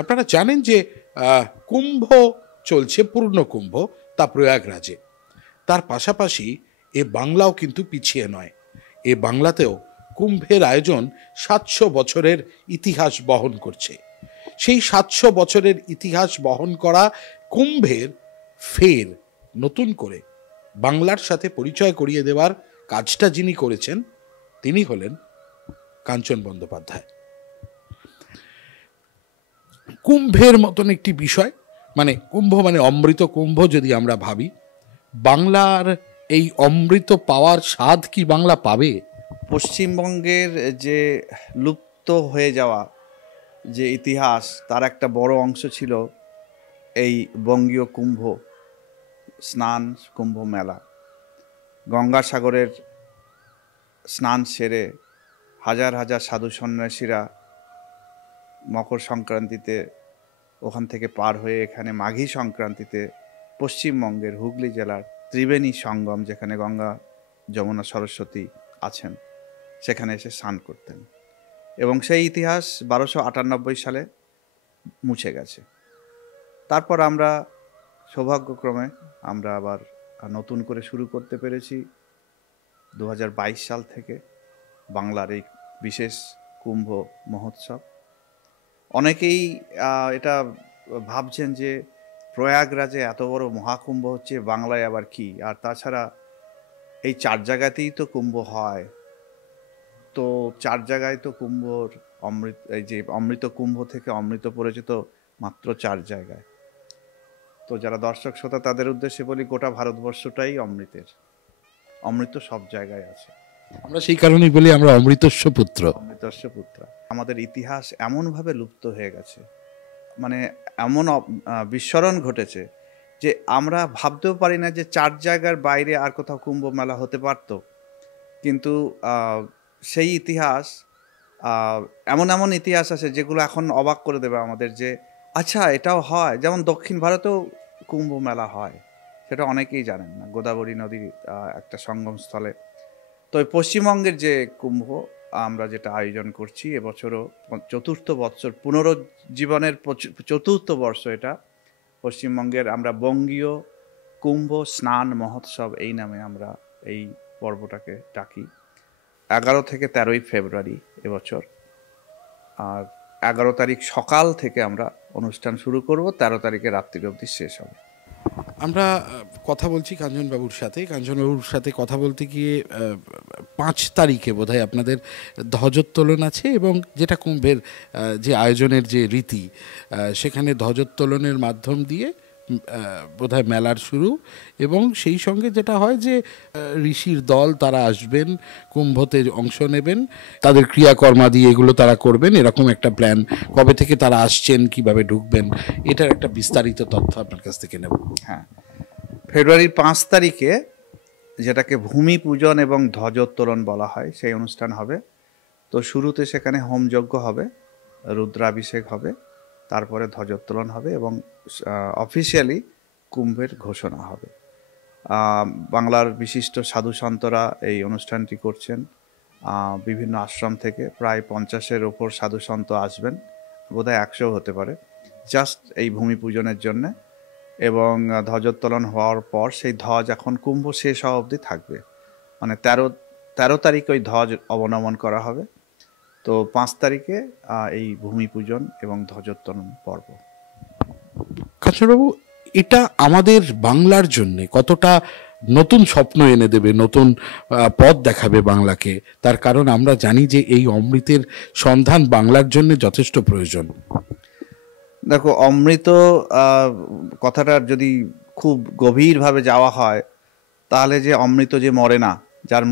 আপনারা জানেন যে কুম্ভ চলছে, পূর্ণ কুম্ভ, তা প্রয়াগরাজে। তার পাশাপাশি এ বাংলাও কিন্তু পিছিয়ে নয়। এ বাংলাতেও কুম্ভের আয়োজন 700 বছরের ইতিহাস বহন করছে। সেই 700 বছরের ইতিহাস বহন করা কুম্ভের ফের নতুন করে বাংলার সাথে পরিচয় করিয়ে দেওয়ার কাজটা যিনি করেছেন তিনি হলেন কাঞ্চন বন্দ্যোপাধ্যায়। কুম্ভের মতন একটি বিষয়, মানে কুম্ভ মানে অমৃত কুম্ভ, যদি আমরা ভাবি, বাংলার এই অমৃত পাওয়ার স্বাদ কি বাংলা পাবে? পশ্চিমবঙ্গের যে লুপ্ত হয়ে যাওয়া যে ইতিহাস, তার একটা বড় অংশ ছিল এই বঙ্গীয় কুম্ভ স্নান, কুম্ভ মেলা। গঙ্গাসাগরের স্নান সেরে হাজার হাজার সাধু সন্ন্যাসীরা মকর সংক্রান্তিতে ওখান থেকে পার হয়ে এখানে মাঘী সংক্রান্তিতে পশ্চিমবঙ্গের হুগলি জেলার ত্রিবেণী সঙ্গম, যেখানে গঙ্গা যমুনা সরস্বতী আছেন, সেখানে এসে স্নান করতেন। এবং সেই ইতিহাস 1298 সালে মুছে গেছে। তারপর আমরা সৌভাগ্যক্রমে আমরা আবার নতুন করে শুরু করতে পেরেছি 2022 সাল থেকে বাংলার এই বিশেষ কুম্ভ মহোৎসব। অনেকেই এটা ভাবছেন যে প্রয়াগরাজে এত বড় মহাকুম্ভ হচ্ছে, বাংলায় আবার কি? আর তাছাড়া এই 4 জায়গাতেই তো কুম্ভ হয়, তো 4 জায়গায় তো কুম্ভর এই যে অমৃত কুম্ভ থেকে অমৃত পড়েছে তো মাত্র 4 জায়গায়। তো যারা দর্শক শ্রোতা তাদের উদ্দেশ্যে বলি, গোটা ভারতবর্ষটাই অমৃতের, অমৃত সব জায়গায় আছে। আমরা সেই কারণেই বলি আমরা অমৃতস্ব পুত্র। অমৃতস্য পুত্র। আমাদের ইতিহাস এমনভাবে লুপ্ত হয়ে গেছে, মানে এমন বিস্মরণ ঘটেছে যে আমরা ভাবতেও পারি না যে 4 জায়গার বাইরে আর কোথাও কুম্ভ মেলা হতে পারত। কিন্তু সেই ইতিহাস, এমন এমন ইতিহাস আছে যেগুলো এখন অবাক করে দেবে আমাদের, যে আচ্ছা এটাও হয়। যেমন দক্ষিণ ভারতেও কুম্ভ মেলা হয়, সেটা অনেকেই জানেন না, গোদাবরী নদীর একটা সঙ্গমস্থলে। তো পশ্চিমবঙ্গের যে কুম্ভ আমরা যেটা আয়োজন করছি, এবছরও 4র্থ বৎসর, পুনরুজ্জীবনের 4র্থ বর্ষ এটা। পশ্চিমবঙ্গের আমরা বঙ্গীয় কুম্ভ স্নান মহোৎসব এই নামে আমরা এই পর্বটাকে ডাকি। 11 থেকে 13ই ফেব্রুয়ারি এবছর। আর 11 তারিখ সকাল থেকে আমরা অনুষ্ঠান শুরু করব, 13 তারিখে রাত্রি অবধি শেষ হবে। আমরা কথা বলছি কাঞ্চনবাবুর সাথে। কাঞ্চনবাবুর সাথে কথা বলতে গিয়ে 5 তারিখে বোধহয় আপনাদের ধ্বজোত্তোলন আছে, এবং যেটা কুম্ভের যে আয়োজনের যে রীতি, সেখানে ধ্বজোত্তোলনের মাধ্যম দিয়ে বোধহয় মেলার শুরু। এবং সেই সঙ্গে যেটা হয় যে ঋষির দল তারা আসবেন, কুম্ভতে অংশ নেবেন, তাদের ক্রিয়াকর্মাদি এগুলো তারা করবেন, এরকম একটা প্ল্যান। কবে থেকে তারা আসছেন, কিভাবে ঢুকবেন, এটার একটা বিস্তারিত তথ্য আপনার কাছ থেকে নেব। হ্যাঁ, ফেব্রুয়ারির 5 তারিখে, যেটাকে ভূমি পূজন এবং ধ্বজোত্তোলন বলা হয়, সেই অনুষ্ঠান হবে। তো শুরুতে সেখানে হোমযজ্ঞ হবে, রুদ্রাভিষেক হবে, তারপরে ধ্বজোত্তোলন হবে এবং অফিসিয়ালি কুম্ভের ঘোষণা হবে। বাংলার বিশিষ্ট সাধু সন্তরা এই অনুষ্ঠানটি করছেন। বিভিন্ন আশ্রম থেকে প্রায় 50-এর ওপর সাধু সন্ত আসবেন, বোধহয় 100 হতে পারে, জাস্ট এই ভূমি পূজনের জন্যে। এবং ধ্বজোত্তোলন হওয়ার পর সেই ধ্বজ এখন কুম্ভ শেষ হওয়া অবধি থাকবে, মানে 13 তারিখ ওই ধ্বজ অবনমন করা হবে। তো 5 তারিখে এই ভূমি পূজন এবং ধ্বজোত্তোলন পর্ব। কাঞ্চনবাবু, এটা আমাদের বাংলার জন্য কতটা নতুন স্বপ্ন এনে দেবে, নতুন পথ দেখাবে বাংলাকে? তার কারণ আমরা জানি যে এই অমৃতের সন্ধান বাংলার জন্য যথেষ্ট প্রয়োজন। দেখো, অমৃত কথাটা যদি খুব গভীরভাবে যাওয়া হয়, তাহলে যে অমৃত যে মরে না, যার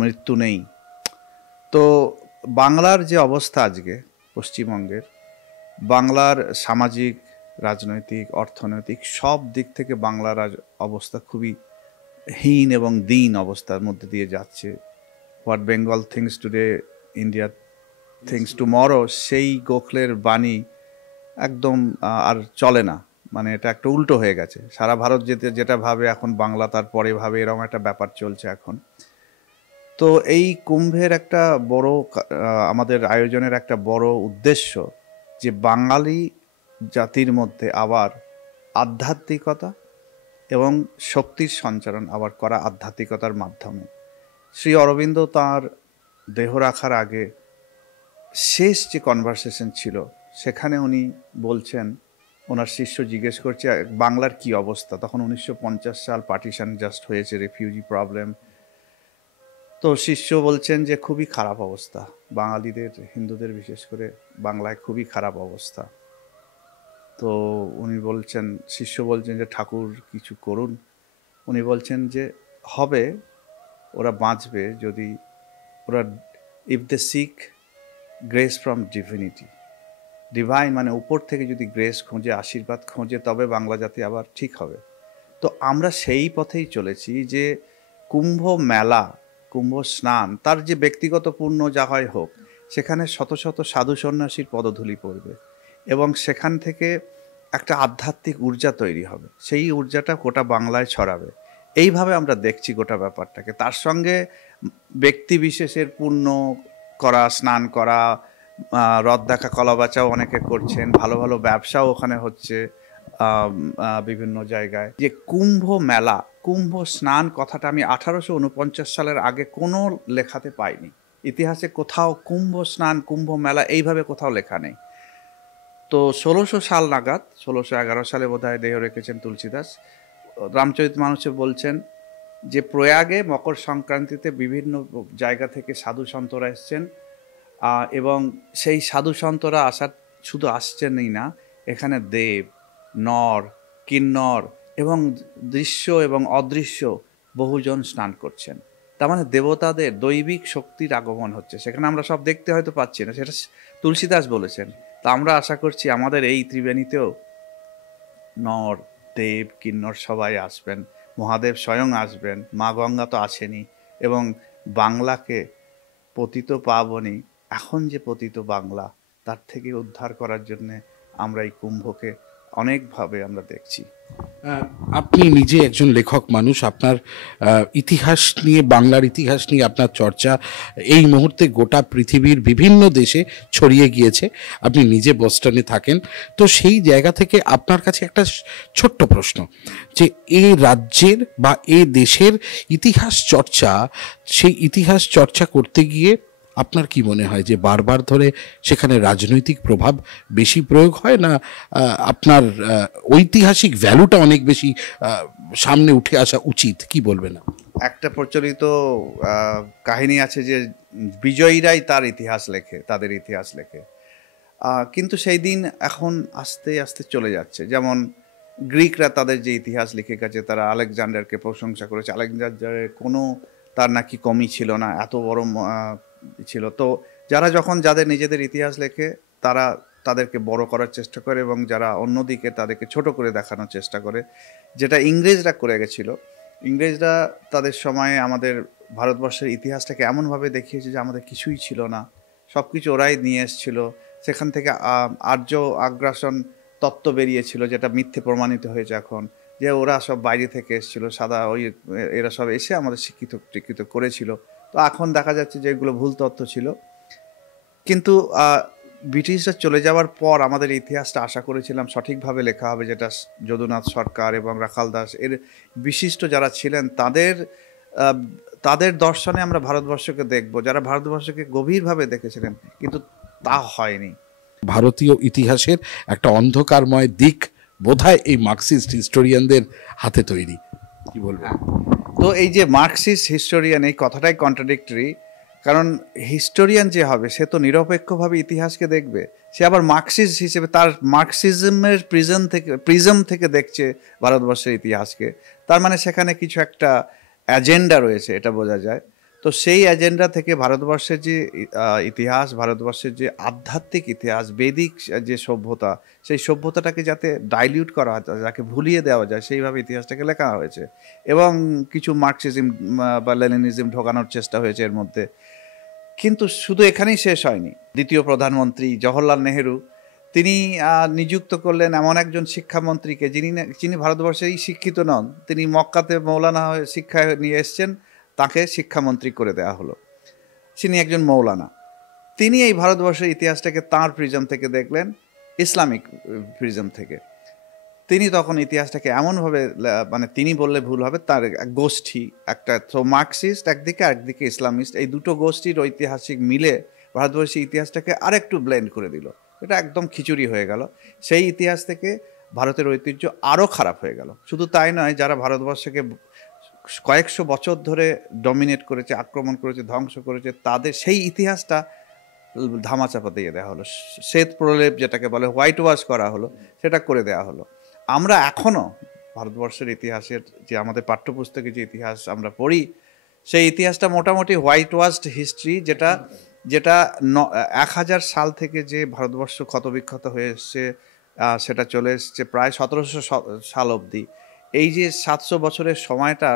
মৃত্যু নেই। তো বাংলার যে অবস্থা আজকে পশ্চিমবঙ্গের, বাংলার সামাজিক, রাজনৈতিক, অর্থনৈতিক সব দিক থেকে বাংলার অবস্থা খুবই হীন এবং দীন অবস্থার মধ্যে দিয়ে যাচ্ছে। What Bengal things today, India things tomorrow, সেই গোখলের বাণী একদম আর চলে না। মানে এটা একটা উল্টো হয়ে গেছে। সারা ভারত যেটা ভাবে এখন বাংলা তার পরে ভাবে, এরকম একটা ব্যাপার চলছে এখন। তো এই কুম্ভের একটা বড় আমাদের আয়োজনের একটা বড় উদ্দেশ্য যে বাঙালি জাতির মধ্যে আবার আধ্যাত্মিকতা এবং শক্তির সঞ্চারণ আবার করা আধ্যাত্মিকতার মাধ্যমে। শ্রী অরবিন্দ তাঁর দেহ রাখার আগে শেষ যে কনভারসেশন ছিল সেখানে উনি বলছেন, ওনার শিষ্য জিজ্ঞেস করছে বাংলার কি অবস্থা, তখন 1950 সাল, পার্টিশন জাস্ট হয়েছে, রেফিউজি প্রবলেম। তো শিষ্য বলছেন যে খুবই খারাপ অবস্থা, বাঙালিদের, হিন্দুদের বিশেষ করে বাংলায় খুবই খারাপ অবস্থা। তো উনি বলছেন, শিষ্য বলছেন যে ঠাকুর কিছু করুন। উনি বলছেন যে হবে, ওরা বাঁচবে যদি ওরা, if they seek grace from divinity, divine মানে উপর থেকে যদি গ্রেস খোঁজে, আশীর্বাদ খোঁজে, তবে বাংলা জাতি আবার ঠিক হবে। তো আমরা সেই পথেই চলেছি যে কুম্ভ মেলা, কুম্ভ স্নান, তার যে ব্যক্তিগত পুণ্য যা হয় হোক, সেখানে শত শত সাধু সন্ন্যাসীর পদধূলি পড়বে এবং সেখান থেকে একটা আধ্যাত্মিক ঊর্জা তৈরি হবে, সেই ঊর্জাটা গোটা বাংলায় ছড়াবে। এইভাবে আমরা দেখছি গোটা ব্যাপারটাকে। তার সঙ্গে ব্যক্তি বিশেষের পুণ্য করা, স্নান করা, রথ দেখা, কলাবাচাও অনেকে করছেন, ভালো ভালো ব্যবসাও ওখানে হচ্ছে বিভিন্ন জায়গায়। যে কুম্ভ মেলা, কুম্ভ স্নান কথাটা আমি 1849 সালের আগে কোনো লেখাতে পাইনি, ইতিহাসে কোথাও কুম্ভ স্নান, কুম্ভ মেলা এইভাবে কোথাও লেখা নেই। তো 1600 সাল নাগাদ, 1611 সালে বোধহয় দেহ রেখেছেন তুলসীদাস, রামচরিতমানসে বলছেন যে প্রয়াগে মকর সংক্রান্তিতে বিভিন্ন জায়গা থেকে সাধু সন্তরা এসছেন, এবং সেই সাধু সন্তরা শুধু আসছেনই না, এখানে দেব, নর, কিন্নর এবং দৃশ্য এবং অদৃশ্য বহুজন স্নান করছেন। তার মানে দেবতাদের দৈবিক শক্তির আগমন হচ্ছে সেখানে। আমরা সব দেখতে হয়তো পাচ্ছি না, সেটা তুলসীদাস বলেছেন। তা আমরা আশা করছি আমাদের এই ত্রিবেণীতেও নর, দেব, কিন্নর সবাই আসবেন, মহাদেব স্বয়ং আসবেন, মা গঙ্গা তো আসেনি, এবং বাংলাকে পতিত পাবনি, এখন যে পতিত বাংলা, তার থেকে উদ্ধার করার জন্যে আমরা এই কুম্ভকে অনেকভাবে আমরা দেখছি। আপনি নিজে একজন লেখক মানুষ, আপনার ইতিহাস নিয়ে, বাংলার ইতিহাস নিয়ে আপনার চর্চা এই মুহূর্তে গোটা পৃথিবীর বিভিন্ন দেশে ছড়িয়ে গিয়েছে। আপনি নিজে বোস্টনে থাকেন, তো সেই জায়গা থেকে আপনার কাছে একটা ছোট্ট প্রশ্ন, যে এই রাজ্যের বা এই দেশের ইতিহাস চর্চা, সেই ইতিহাস চর্চা করতে গিয়ে আপনার কি মনে হয় যে বারবার ধরে সেখানে রাজনৈতিক প্রভাব বেশি প্রয়োগ হয়, না আপনার ঐতিহাসিক ভ্যালুটা অনেক বেশি সামনে উঠে আসা উচিত? কি বলবেন? একটা প্রচলিত কাহিনী আছে যে বিজয়ীরাই তার ইতিহাস লেখে, তাদের ইতিহাস লেখে, কিন্তু সেই দিন এখন আস্তে আস্তে চলে যাচ্ছে। যেমন গ্রিকরা তাদের যে ইতিহাস লিখে গেছে, তারা আলেকজান্ডারকে প্রশংসা করেছে, আলেকজান্ডারের কোনো তার নাকি কমি ছিল না, এত বড় ছিল। তো যারা যখন যাদের নিজেদের ইতিহাস লেখে, তারা তাদেরকে বড় করার চেষ্টা করে এবং যারা অন্যদিকে তাদেরকে ছোট করে দেখানোর চেষ্টা করে, যেটা ইংরেজরা করে গেছিল। ইংরেজরা তাদের সময়ে আমাদের ভারতবর্ষের ইতিহাসটাকে এমনভাবে দেখিয়েছে যে আমাদের কিছুই ছিল না, সব কিছু ওরাই নিয়ে এসেছিল। সেখান থেকে আর্য আগ্রাসন তত্ত্ব বেরিয়েছিল, যেটা মিথ্যে প্রমাণিত হয়েছে এখন, যে ওরা সব বাইরে থেকে এসেছিল, সাদা এরা সব এসে আমাদের শিক্ষিত করেছিল। তো এখন দেখা যাচ্ছে যে এগুলো ভুল তথ্য ছিল। কিন্তু ব্রিটিশরা চলে যাওয়ার পর আমাদের ইতিহাসটা আশা করেছিলাম সঠিকভাবে লেখা হবে, যেটা যদুনাথ সরকার এবং রাখাল দাস এর বিশিষ্ট যারা ছিলেন, তাদের দর্শনে আমরা ভারতবর্ষকে দেখব, যারা ভারতবর্ষকে গভীরভাবে দেখেছিলেন, কিন্তু তা হয়নি। ভারতীয় ইতিহাসের একটা অন্ধকারময় দিক বোধহয় এই মার্কসিস্ট হিস্টোরিয়ানদের হাতে তৈরি, কি বলবেন? তো এই যে মার্কসিস্ট হিস্টোরিয়ান, এই কথাটাই কন্ট্রাডিক্টরি, কারণ হিস্টোরিয়ান যে হবে সে তো নিরপেক্ষভাবে ইতিহাসকে দেখবে, সে আবার মার্কসিস্ট হিসেবে তার মার্কসিজমের প্রিজম থেকে দেখছে ভারতবর্ষের ইতিহাসকে। তার মানে সেখানে কিছু একটা এজেন্ডা রয়েছে, এটা বোঝা যায়। তো সেই এজেন্ডা থেকে ভারতবর্ষের যে ইতিহাস, ভারতবর্ষের যে আধ্যাত্মিক ইতিহাস, বেদিক যে সভ্যতা, সেই সভ্যতাটাকে যাতে ডাইলিউট করা হয়, যাকে ভুলিয়ে দেওয়া যায়, সেইভাবে ইতিহাসটাকে লেখা হয়েছে। এবং কিছু মার্কসিজম বা লেনিনিজম ঢোকানোর চেষ্টা হয়েছে এর মধ্যে। কিন্তু শুধু এখানেই শেষ হয়নি। দ্বিতীয় প্রধানমন্ত্রী জওহরলাল নেহেরু, তিনি নিযুক্ত করলেন এমন একজন শিক্ষামন্ত্রীকে যিনি ভারতবর্ষেই শিক্ষিত নন, তিনি মক্কাতে মৌলানা হয়ে শিক্ষা নিয়ে এসছেন, তাকে শিক্ষামন্ত্রী করে দেওয়া হলো। তিনি একজন মৌলানা, তিনি এই ভারতবর্ষের ইতিহাসটাকে তাঁর প্রিজম থেকে দেখলেন ইসলামিক প্রিজম থেকে। তিনি তখন ইতিহাসটাকে এমনভাবে মানে তিনি বললে ভুল হবে, তার গোষ্ঠী একটা তো মার্কসিস্ট একদিকে, আরেকদিকে ইসলামিস্ট, এই দুটো গোষ্ঠীর ঐতিহাসিক মিলে ভারতবর্ষের ইতিহাসটাকে আরেকটু ব্লেন্ড করে দিল। এটা একদম খিচুড়ি হয়ে গেল। সেই ইতিহাস থেকে ভারতের ঐতিহ্য আরও খারাপ হয়ে গেল। শুধু তাই নয়, যারা ভারতবর্ষকে কয়েকশো বছর ধরে ডমিনেট করেছে, আক্রমণ করেছে, ধ্বংস করেছে, তাদের সেই ইতিহাসটা ধামাচাপা দিয়ে দেওয়া হলো। শ্বেত প্রলেপ যেটাকে বলে, হোয়াইট ওয়াশ করা হলো, সেটা করে দেওয়া হলো। আমরা এখনও ভারতবর্ষের ইতিহাসের যে আমাদের পাঠ্যপুস্তকে যে ইতিহাস আমরা পড়ি, সেই ইতিহাসটা মোটামুটি হোয়াইট ওয়াশড হিস্ট্রি, যেটা 1000 সাল থেকে যে ভারতবর্ষ ক্ষতবিক্ষত হয়ে এসছে, সেটা চলে এসছে প্রায় 1700 সাল অবধি। এই যে 700 বছরের সময়টা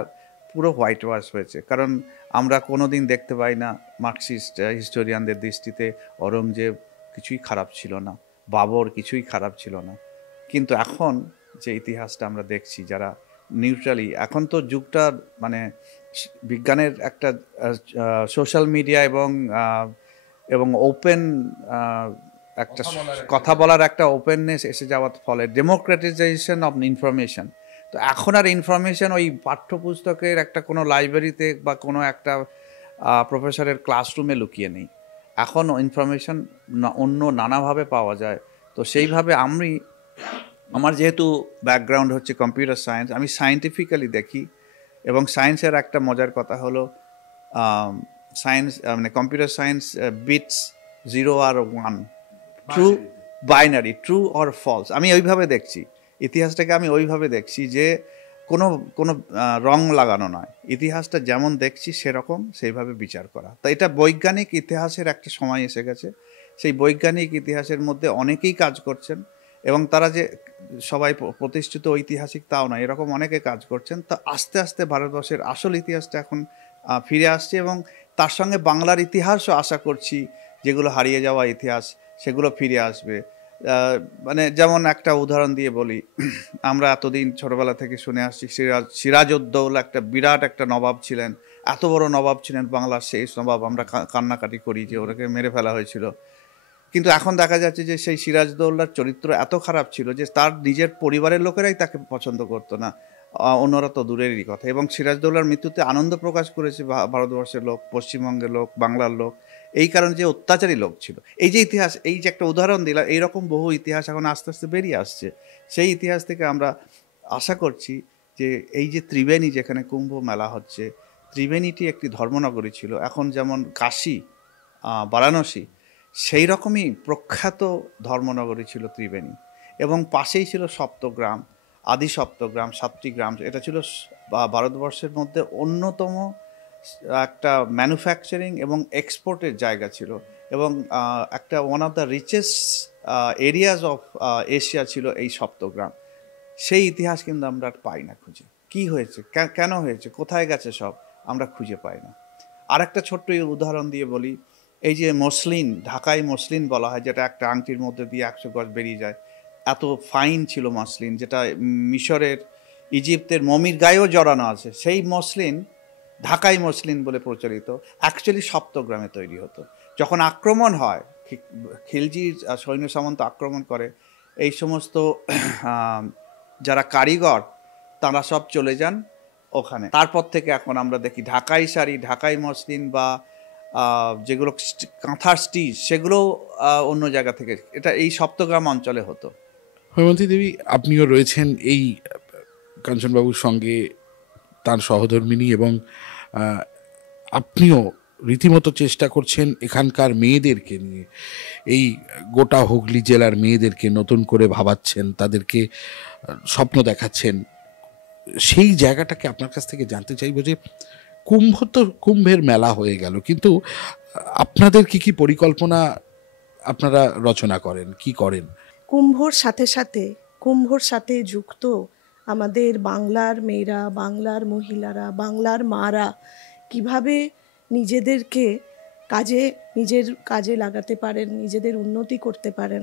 পুরো হোয়াইট ওয়াশ হয়েছে। কারণ আমরা কোনো দিন দেখতে পাই না মার্কসিস্ট হিস্টোরিয়ানদের দৃষ্টিতে অরঙ্গজেব কিছুই খারাপ ছিল না, বাবর কিছুই খারাপ ছিল না। কিন্তু এখন যে ইতিহাসটা আমরা দেখছি, যারা নিউট্রালি, এখন তো যুগটা মানে বিজ্ঞানের একটা সোশ্যাল মিডিয়া এবং ওপেন একটা কথা বলার একটা ওপেননেস এসে যাওয়ার ফলে ডেমোক্রেটাইজেশন অফ ইনফরমেশন। তো এখন আর ইনফরমেশন ওই পাঠ্যপুস্তকের একটা কোনো লাইব্রেরিতে বা কোনো একটা প্রফেসরের ক্লাসরুমে লুকিয়ে নেই। এখন ইনফরমেশন অন্য নানাভাবে পাওয়া যায়। তো সেইভাবে আমার যেহেতু ব্যাকগ্রাউন্ড হচ্ছে কম্পিউটার সায়েন্স, আমি সায়েন্টিফিক্যালি দেখি। এবং সায়েন্সের একটা মজার কথা হলো, সায়েন্স মানে কম্পিউটার সায়েন্স বিটস 0 আর 1, true binary, true or false. আমি ওইভাবে দেখছি ইতিহাসটাকে, আমি ওইভাবে দেখছি যে কোনো রং লাগানো নয়, ইতিহাসটা যেমন দেখছি সেরকম সেইভাবে বিচার করা। তো এটা বৈজ্ঞানিক ইতিহাসের একটা সময় এসে গেছে। সেই বৈজ্ঞানিক ইতিহাসের মধ্যে অনেকেই কাজ করছেন, এবং তারা যে সবাই প্রতিষ্ঠিত ঐতিহাসিক তাও নয়, এরকম অনেকে কাজ করছেন। তো আস্তে আস্তে ভারতবর্ষের আসল ইতিহাসটা এখন ফিরে আসছে, এবং তার সঙ্গে বাংলার ইতিহাসও আশা করছি, যেগুলো হারিয়ে যাওয়া ইতিহাস সেগুলো ফিরে আসবে। মানে যেমন একটা উদাহরণ দিয়ে বলি, আমরা এতদিন ছোটবেলা থেকে শুনে আসছি সিরাজউদ্দৌলা একটা বিরাট একটা নবাব ছিলেন, এত বড় নবাব ছিলেন বাংলার শেষ নবাব। আমরা কান্নাকাটি করি যে ওটাকে মেরে ফেলা হয়েছিল। কিন্তু এখন দেখা যাচ্ছে যে সেই সিরাজউদ্দৌলার চরিত্র এত খারাপ ছিল যে তার নিজের পরিবারের লোকেরাই তাকে পছন্দ করতো না, অন্যরা তো দূরেরই কথা। এবং সিরাজউদ্দৌলার মৃত্যুতে আনন্দ প্রকাশ করেছে ভারতবর্ষের লোক, পশ্চিমবঙ্গের লোক, বাংলার লোক, এই কারণে যে অত্যাচারী লোক ছিল। এই যে ইতিহাস, এই যে একটা উদাহরণ দিলাম, এইরকম বহু ইতিহাস এখন আস্তে আস্তে বেরিয়ে আসছে। সেই ইতিহাস থেকে আমরা আশা করছি যে এই যে ত্রিবেণী, যেখানে কুম্ভ মেলা হচ্ছে, ত্রিবেণীটি একটি ধর্মনগরী ছিল। এখন যেমন কাশী, বারাণসী, সেই রকমই প্রখ্যাত ধর্মনগরী ছিল ত্রিবেণী। এবং পাশেই ছিল সপ্তগ্রাম, আদি সপ্তগ্রাম, 7টি গ্রাম। এটা ছিল ভারতবর্ষের মধ্যে অন্যতম একটা ম্যানুফ্যাকচারিং এবং এক্সপোর্টের জায়গা ছিল, এবং একটা one of the richest areas of Asia ছিল এই সপ্তগ্রাম। সেই ইতিহাস কিন্তু আমরা পাই না খুঁজে। কি হয়েছে, কেন হয়েছে, কোথায় গেছে সব, আমরা খুঁজে পাই না। আর একটা ছোট্ট উদাহরণ দিয়ে বলি, এই যে মসলিন, ঢাকাই মসলিন বলা হয়, যেটা একটা আংটির মধ্যে দিয়ে 100 গজ বেরিয়ে যায়, এত ফাইন ছিল মসলিন, যেটা মিশরের, ইজিপ্টের মমির গায়েও জড়ানো আছে। সেই মসলিন ঢাকাই মসলিন বলে প্রচলিত, অ্যাকচুয়ালি সপ্তগ্রামে তৈরি হতো। যখন আক্রমণ হয়, খিলজির সৈন্য সামন্ত আক্রমণ করে, এই সমস্ত যারা কারিগর তারা সব চলে যান ওখানে। তারপর থেকে এখন আমরা দেখি ঢাকাই শাড়ি, ঢাকাই মসলিন বা যেগুলো কাঁথার স্টিচ, সেগুলো অন্য জায়গা থেকে, এটা এই সপ্তগ্রাম অঞ্চলে হতো। হৈমন্তী দেবী, আপনিও রয়েছেন এই কাঞ্চনবাবুর সঙ্গে, তার সহধর্মিণী, এবং আপনিও রীতিমতো চেষ্টা করছেন এখানকার মেয়েদেরকে নিয়ে, এই গোটা হুগলি জেলার মেয়েদেরকে নতুন করে ভাবাচ্ছেন, তাদেরকে স্বপ্ন দেখাচ্ছেন। সেই জায়গাটাকে আপনার কাছ থেকে জানতে চাইব যে কুম্ভ তো কুম্ভের মেলা হয়ে গেল, কিন্তু আপনাদের কি কি পরিকল্পনা আপনারা রচনা করেন, কি করেন? কুম্ভর সাথে যুক্ত আমাদের বাংলার মেয়েরা, বাংলার মহিলারা, বাংলার মারা কিভাবে নিজের কাজে লাগাতে পারেন, নিজেদের উন্নতি করতে পারেন,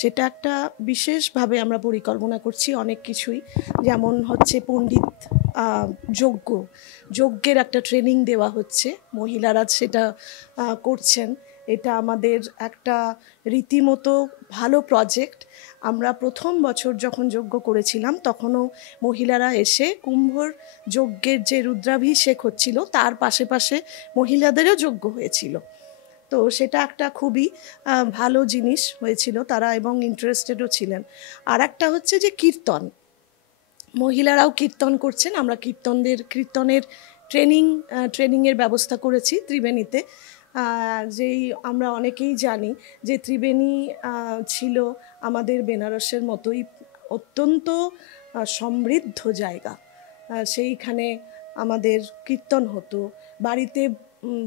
সেটা একটা বিশেষভাবে আমরা পরিকল্পনা করছি। অনেক কিছুই, যেমন হচ্ছে পণ্ডিত যজ্ঞের একটা ট্রেনিং দেওয়া হচ্ছে, মহিলারা সেটা করছেন, এটা আমাদের একটা রীতিমতো ভালো প্রজেক্ট। আমরা প্রথম বছর যখন যজ্ঞ করেছিলাম তখনও মহিলারা এসে কুম্ভর যজ্ঞের যে রুদ্রাভিষেক হচ্ছিল তার পাশে পাশে মহিলাদেরও যজ্ঞ হয়েছিল। তো সেটা একটা খুবই ভালো জিনিস হয়েছিল তারা, এবং ইন্টারেস্টেডও ছিলেন। আর একটা হচ্ছে যে কীর্তন, মহিলারাও কীর্তন করছেন। আমরা কীর্তনের ট্রেনিংয়ের ব্যবস্থা করেছি ত্রিবেণীতে। যেই আমরা অনেকেই জানি যে ত্রিবেণী ছিল আমাদের বেনারসের মতোই অত্যন্ত সমৃদ্ধ জায়গা। সেইখানে আমাদের কীর্তন হতো বাড়িতে,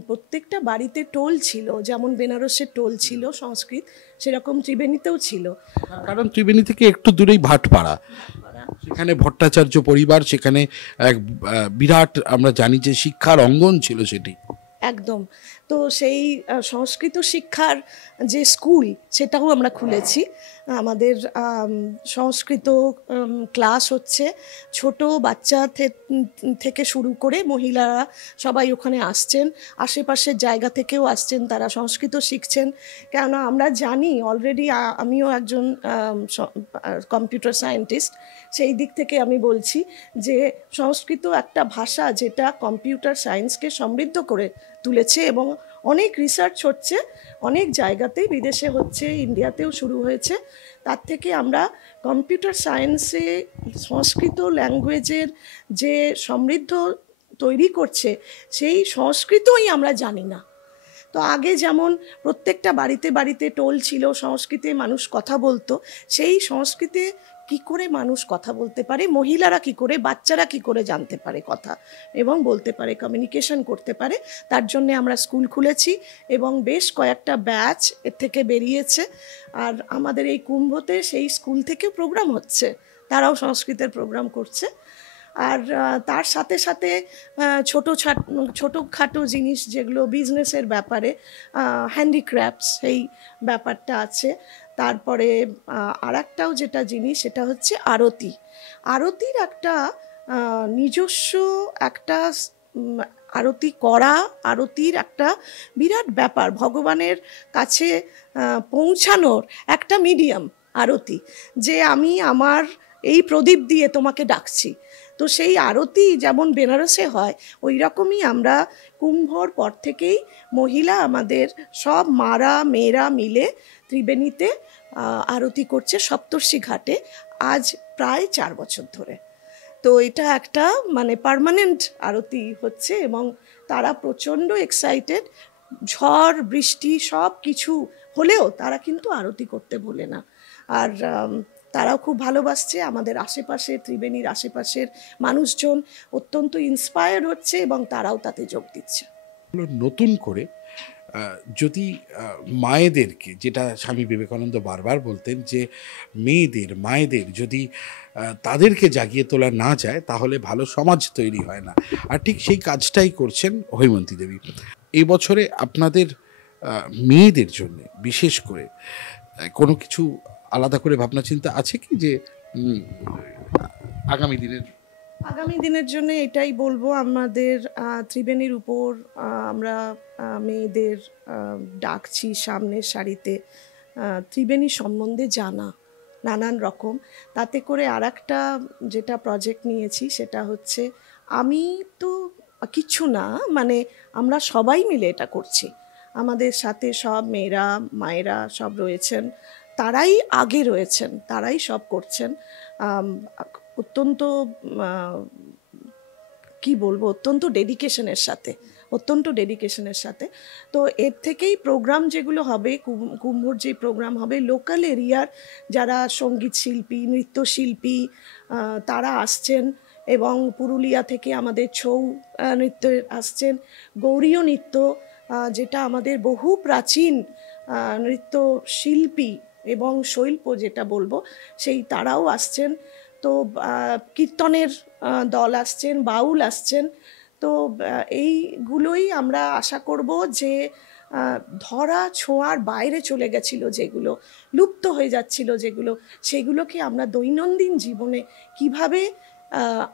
প্রত্যেকটা বাড়িতে টোল ছিল, যেমন বেনারসের টোল ছিল সংস্কৃত, সেরকম ত্রিবেণীতেও ছিল। কারণ ত্রিবেণী থেকে একটু দূরেই ভাটপাড়া, সেখানে ভট্টাচার্য পরিবার, সেখানে এক বিরাট আমরা জানি যে শিক্ষার অঙ্গন ছিল সেটি। একদম। তো সেই সংস্কৃত শিক্ষার যে স্কুল সেটাও আমরা খুলেছি। আমাদের সংস্কৃত ক্লাস হচ্ছে, ছোট বাচ্চা থেকে শুরু করে মহিলারা সবাই ওখানে আসছেন, আশেপাশের জায়গা থেকেও আসছেন, তারা সংস্কৃত শিখছেন। কেননা আমরা জানি অলরেডি, আমিও একজন কম্পিউটার সায়েন্টিস্ট, সেই দিক থেকে আমি বলছি যে সংস্কৃত একটা ভাষা যেটা কম্পিউটার সায়েন্সকে সমৃদ্ধ করে তুলেছে, এবং অনেক রিসার্চ হচ্ছে অনেক জায়গাতেই, বিদেশে হচ্ছে, ইন্ডিয়াতেও শুরু হয়েছে। তার থেকে আমরা কম্পিউটার সায়েন্সে সংস্কৃত ল্যাঙ্গুয়েজের যে সমৃদ্ধ তৈরি করছে, সেই সংস্কৃতই আমরা জানি না। তো আগে যেমন প্রত্যেকটা বাড়িতে বাড়িতে টোল ছিল, সংস্কৃতে মানুষ কথা বলতো, সেই সংস্কৃতে কি করে মানুষ কথা বলতে পারে, মহিলারা কি করে, বাচ্চারা কি করে জানতে পারে কথা এবং বলতে পারে, কমিউনিকেশন করতে পারে, তার জন্য আমরা স্কুল খুলেছি এবং বেশ কয়েকটা ব্যাচ এর থেকে বেরিয়েছে। আর আমাদের এই কুম্ভতে সেই স্কুল থেকেও প্রোগ্রাম হচ্ছে, তারাও সংস্কৃতের প্রোগ্রাম করছে। আর তার সাথে সাথে ছোটোখাটো জিনিস যেগুলো বিজনেসের ব্যাপারে, হ্যান্ডিক্রাফটস, সেই ব্যাপারটা আছে। তারপরে আর একটাও যেটা জিনিস সেটা হচ্ছে আরতি। আরতির একটা নিজস্ব একটা আরতি করা, আরতির একটা বিরাট ব্যাপার, ভগবানের কাছে পৌঁছানোর একটা মিডিয়াম আরতি, যে আমি আমার এই প্রদীপ দিয়ে তোমাকে ডাকছি। তো সেই আরতি যেমন বেনারসে হয়, ওই রকমই আমরা কুম্ভর পর থেকেই মহিলা আমাদের সব মারা মেয়েরা মিলে ত্রিবেণীতে আরতি করছে সপ্তর্ষি ঘাটে আজ প্রায় 4 বছর ধরে। তো এটা একটা মানে পার্মানেন্ট আরতি হচ্ছে, এবং তারা প্রচণ্ড এক্সাইটেড। ঝড় বৃষ্টি সব কিছু হলেও তারা কিন্তু আরতি করতে ভোলে না। আর তারাও খুব ভালোবাসছে। আমাদের আশেপাশে, ত্রিবেণীর আশেপাশের মানুষজন অত্যন্ত ইন্সপায়ার্ড হচ্ছে এবং তারাও তাতে যোগ দিচ্ছে। নতুন করে যদি মায়েদেরকে, যেটা স্বামী বিবেকানন্দ বারবার বলতেন যে মায়েদের যদি তাদেরকে জাগিয়ে তোলা না যায় তাহলে ভালো সমাজ তৈরি হয় না, আর ঠিক সেই কাজটাই করছেন হৈমন্তী দেবী। এই বছরে আপনাদের মেয়েদের জন্য বিশেষ করে কোনো কিছু আলাদা করে ভাবনা চিন্তা আছে কি, যে আগামী দিনের জন্য এটাই বলবো, আমাদের ত্রিবেণীর উপর আমরা মেয়েদের ডাকছি সামনের সারিতে, ত্রিবেণী সম্বন্ধে জানা নানান রকম। তাতে করে আর একটা যেটা প্রজেক্ট নিয়েছি সেটা হচ্ছে, আমি তো কিচ্ছু না, মানে আমরা সবাই মিলে এটা করছি, আমাদের সাথে সব মেয়েরা মায়েরা সব রয়েছেন, তারাই আগে রয়েছেন, তারাই সব করছেন অত্যন্ত কি বলবো, অত্যন্ত ডেডিকেশনের সাথে। তো এর থেকেই প্রোগ্রাম যেগুলো হবে, কুম্ভর যে প্রোগ্রাম হবে, লোকাল এরিয়ার যারা সঙ্গীত শিল্পী, নৃত্যশিল্পী, তারা আসছেন, এবং পুরুলিয়া থেকে আমাদের ছৌ নৃত্য আসছেন, গৌরীয় নৃত্য, যেটা আমাদের বহু প্রাচীন নৃত্যশিল্পী এবং শৈল্প যেটা বলবো, সেই তারাও আসছেন। তো কীর্তনের দল আসছেন, বাউল আসছেন। তো এইগুলোই আমরা আশা করব যে ধরা ছোঁয়ার বাইরে চলে গেছিলো, যেগুলো লুপ্ত হয়ে যাচ্ছিল, যেগুলো, সেগুলোকে আমরা দৈনন্দিন জীবনে কিভাবে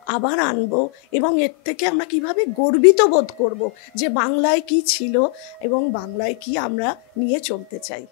আবার আনবো এবং এর থেকে আমরা কিভাবে গর্বিত বোধ করব যে বাংলায় কি ছিল এবং বাংলায় কি আমরা নিয়ে চলতে চাই।